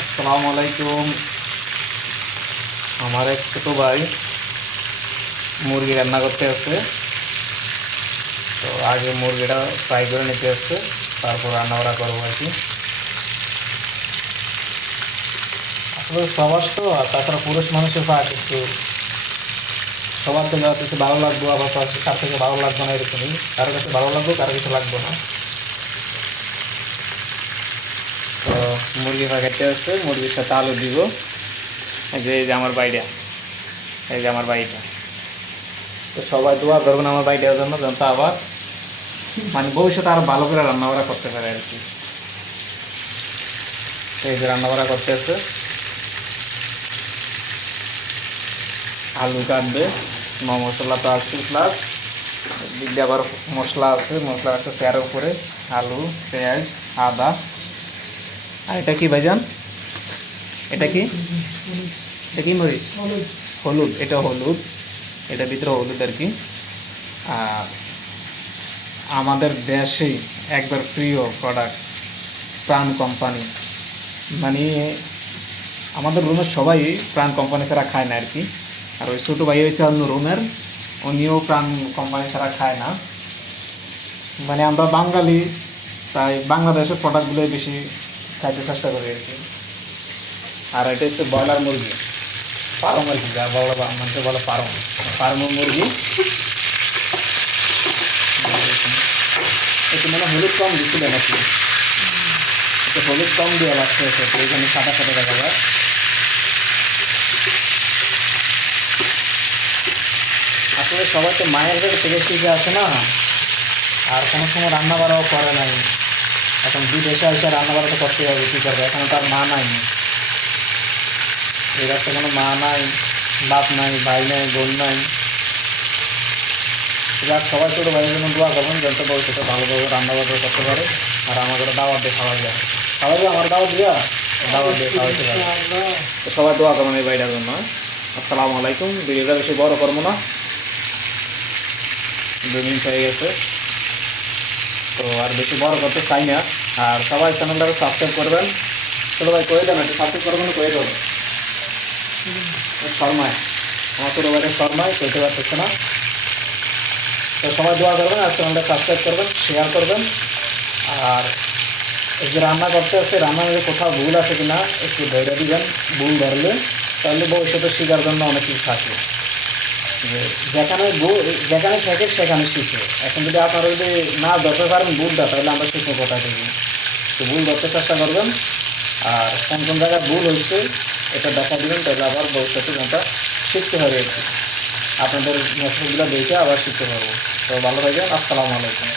আসসালামু আলাইকুম। আমার এক ছোটো ভাই মুরগি রান্না করতে আসছে। তো আগে মুরগিটা ফ্রাই করে নিতে আসছে, তারপর রান্না বান্না করবো আর কি। আসলে সবার তো, আর তাছাড়া পুরুষ মানুষের পাক একটু সবার থেকে হচ্ছে ভালো লাগবো, আবার তার থেকে ভালো লাগবে না, এরকমই। কারো কাছে ভালো লাগবে, কারো কাছে লাগবে না। তো মুরগি ভাগাতে আসছে, মুরগির সাথে আলু দিব। এই যে আমার বাইটা, এই যে আমার বাড়িটা। তো সবাই দোয়া করবেন আমার বাড়িটার জন্য, যেন তা আবার মানে ভবিষ্যতে আরো ভালো করে রান্না বান্না করতে পারে আর কি। তো এই যে রান্না বান্না করতে আছে, আলু কাটবে, মশলা তো আছে, প্লাস দিকে আবার মশলা আছে, মশলা আছে চেয়ারের উপরে, আলু, পেঁয়াজ, আদা। আর এটা কি ভাইজান? এটা কি? এটা কি মরিচ? হলুদ। এটা হলুদ, এটার ভিতরে হলুদ আর কি। আর আমাদের দেশেই একবার প্রিয় প্রোডাক্ট প্রাণ কোম্পানি, মানে আমাদের রুমের সবাই প্রাণ কোম্পানি ছাড়া খায় না আর কি। আর ওই ছোটো ভাই হয়েছে অন্য রুমের, উনিও প্রাণ কোম্পানি ছাড়া খায় না। মানে আমরা বাঙালি, তাই বাংলাদেশের প্রোডাক্টগুলোই বেশি খাইতে চেষ্টা করি আর কি। আর এটা হচ্ছে ব্রয়লার মুরগি, পারম আর কি, যা বড় মানুষের বলে পারম, পারম মুরগি। একটু মানে হলুদ কম দিচ্ছিল নাকি, একটু হলুদ কম দিয়ে লাগছে, তো এইখানে সাদা সাদা দেখা যায়। আসলে সবাই তো মায়ের কাছে থেকে শিখে আসে না, আর কোনো সময় রান্না বাড়াও করে নাই। এখন বিদেশে এসে রান্না বাড়া তো করতেই হবে, কী করবে, এখন তার মা নাই, এই রাস্তায় কোনো মা নাই, বাপ নাই, ভাই নাই, বোন নাই। যাক, সবাই ছোটো ভাইয়ের জন্য দোয়া করবেন, যাতে ভবিষ্যতে ভালোভাবে রান্না বান্না করতে পারে, আর আমাকে দাওয়াত দিয়ে খাওয়া যায়, খাওয়া যায়, আমার দাওয়াত দিয়া দাওয়াত দিয়ে খাওয়াইতে পারে। তো সবাই দোয়া করবেন এই বাড়িটার জন্য। আসসালামু আলাইকুম। ভিডিওটা বেশি বড় করবো না, 2 মিনিট হয়ে গেছে, তো আর বেশি বড় করতে চাই না। আর সবাই চ্যানেলটাকে সাবস্ক্রাইব করবেন। ছোটো ভাই কয়ে দেন, একটু সাবস্ক্রাইব করবেন, কয়ে দেবেন। শর্মায়, আমার ছোটো ভাইটা শর্মায় কইতে পারতেছে না। তো সবাই দোয়া করবেন, আর চ্যানেলটা সাবস্ক্রাইব করবেন, শেয়ার করবেন। আর এই যে রান্না করতে আসছে, রান্নার মধ্যে কোথাও ভুল আছে কিনা একটু ধরে দিবেন। ভুল ধরলে তাহলে ভবিষ্যতে শেখার জন্য অনেক কিছু থাকে, যে যেখানে থাকে সেখানে শিখে। এখন যদি আপনারা যদি না ধরতে পারেন ভুলটা, তাহলে আমরা শিখবো কোথায় থেকে। তো ভুল ধরতে চেষ্টা করবেন, আর কোন কোন জায়গায় ভুল হয়েছে এটা দেখা দিবেন, তাহলে আবার ভবিষ্যতে যেটা শিখতে হবে আর কি। আপনাদের মেসেজগুলো দেখে আবার শিখতে পারবো। তো ভালো থাকবেন। আসসালামু আলাইকুম।